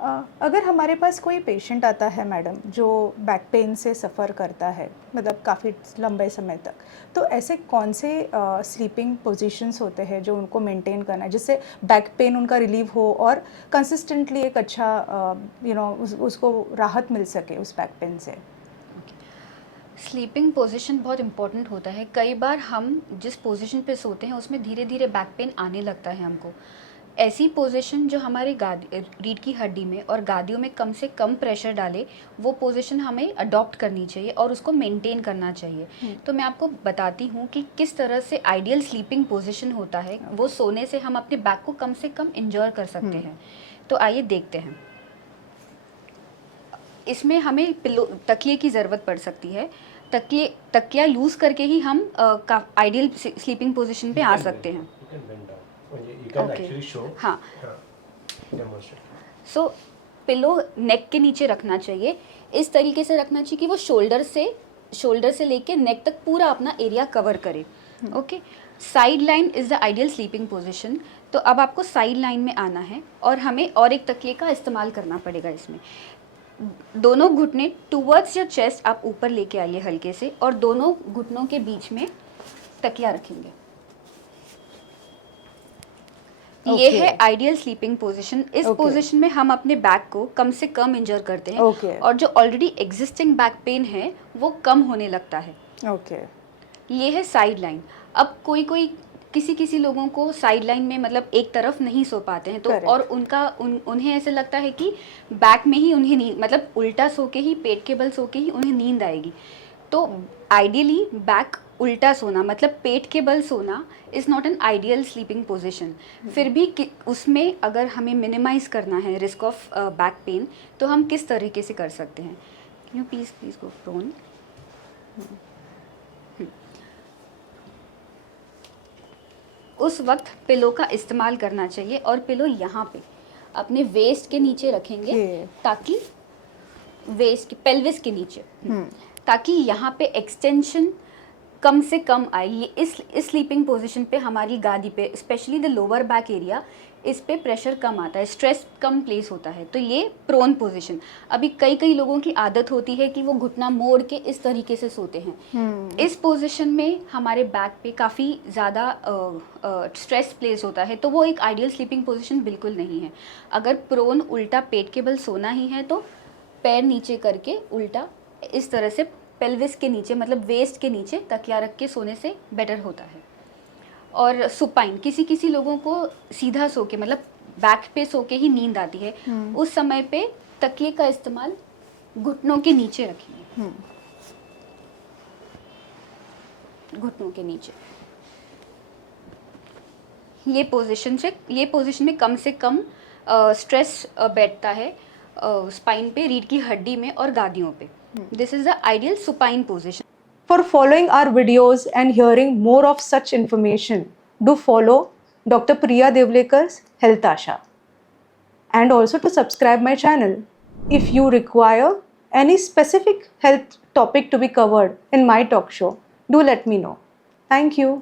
अगर हमारे पास कोई पेशेंट आता है मैडम जो बैक पेन से सफ़र करता है मतलब काफ़ी लंबे समय तक, तो ऐसे कौन से स्लीपिंग पोजीशंस होते हैं जो उनको मेंटेन करना है जिससे बैक पेन उनका रिलीव हो और कंसिस्टेंटली एक अच्छा उसको राहत मिल सके उस बैक पेन से? स्लीपिंग पोजीशन बहुत इंपॉर्टेंट होता है। कई बार हम जिस पोजीशन पे सोते हैं उसमें धीरे धीरे बैक पेन आने लगता है हमको। ऐसी पोजीशन जो हमारे रीढ़ की हड्डी में और गादियों में कम से कम प्रेशर डाले, वो पोजीशन हमें अडॉप्ट करनी चाहिए और उसको मेंटेन करना चाहिए। तो मैं आपको बताती हूँ कि किस तरह से आइडियल स्लीपिंग पोजीशन होता है। वो सोने से हम अपने बैक को कम से कम इंजॉय कर सकते हैं। तो आइए देखते हैं। इसमें हमें तकिए की ज़रूरत पड़ सकती है। तकिया यूज़ करके ही हम आइडियल स्लीपिंग पोजीशन पे आ सकते हैं। ओके, हाँ। सो पिलो नेक के नीचे रखना चाहिए। इस तरीके से रखना चाहिए कि वो शोल्डर से लेके नेक तक पूरा अपना एरिया कवर करे। Okay, side line is the ideal sleeping position. तो अब आपको साइड लाइन में आना है और हमें और एक तकिए का इस्तेमाल करना पड़ेगा। इसमें दोनों घुटने टूवर्ड्स योर चेस्ट आप ऊपर लेके आइए हल्के से, और दोनों घुटनों के बीच में तकिया रखेंगे। ये है आइडियल स्लीपिंग पोजीशन। इस पोजीशन में हम अपने बैक को कम से कम इंजर करते हैं और जो ऑलरेडी एग्जिस्टिंग बैक पेन है वो कम होने लगता है। ये है साइड लाइन। अब किसी लोगों को साइड लाइन में मतलब एक तरफ नहीं सो पाते हैं, तो और उन्हें ऐसे लगता है कि बैक में ही उन्हें नींद, मतलब उल्टा सो के ही, पेट के बल सो के ही उन्हें नींद आएगी। तो आइडियली बैक उल्टा सोना मतलब पेट के बल सोना is not an ideal sleeping position. फिर भी उसमें अगर हमें मिनिमाइज करना है रिस्क ऑफ बैक पेन, तो हम किस तरीके से कर सकते हैं? You please go prone. उस वक्त पिलो का इस्तेमाल करना चाहिए और पिलो यहाँ पे अपने वेस्ट के नीचे रखेंगे, ताकि पेल्विस के नीचे, ताकि यहाँ पे एक्सटेंशन कम से कम आए। ये इस स्लीपिंग पोजीशन पे हमारी गादी पे, specially the lower back area, इस पे प्रेशर कम आता है, स्ट्रेस कम प्लेस होता है। तो ये प्रोन पोजीशन। अभी कई लोगों की आदत होती है कि वो घुटना मोड़ के इस तरीके से सोते हैं। इस पोजीशन में हमारे बैक पे काफ़ी ज़्यादा स्ट्रेस प्लेस होता है, तो वो एक आइडियल स्लीपिंग पोजीशन बिल्कुल नहीं है। अगर प्रोन उल्टा पेट के बल सोना ही है तो पैर नीचे करके उल्टा इस तरह से पेल्विस के नीचे, मतलब वेस्ट के नीचे तकिया रख के सोने से बेटर होता है। और सुपाइन, किसी लोगों को सीधा सो के, मतलब बैक पे सो के ही नींद आती है, उस समय पे तकिए का इस्तेमाल घुटनों के नीचे रखेंगे, घुटनों के नीचे। ये पोजीशन में कम से कम स्ट्रेस बैठता है स्पाइन पे, रीढ़ की हड्डी में और गादियों पे। This is the ideal supine position. For following our videos and hearing more of such information, do follow Dr. Priya Devlekar's Health Asha. And also to subscribe my channel. If you require any specific health topic to be covered in my talk show, do let me know. Thank you.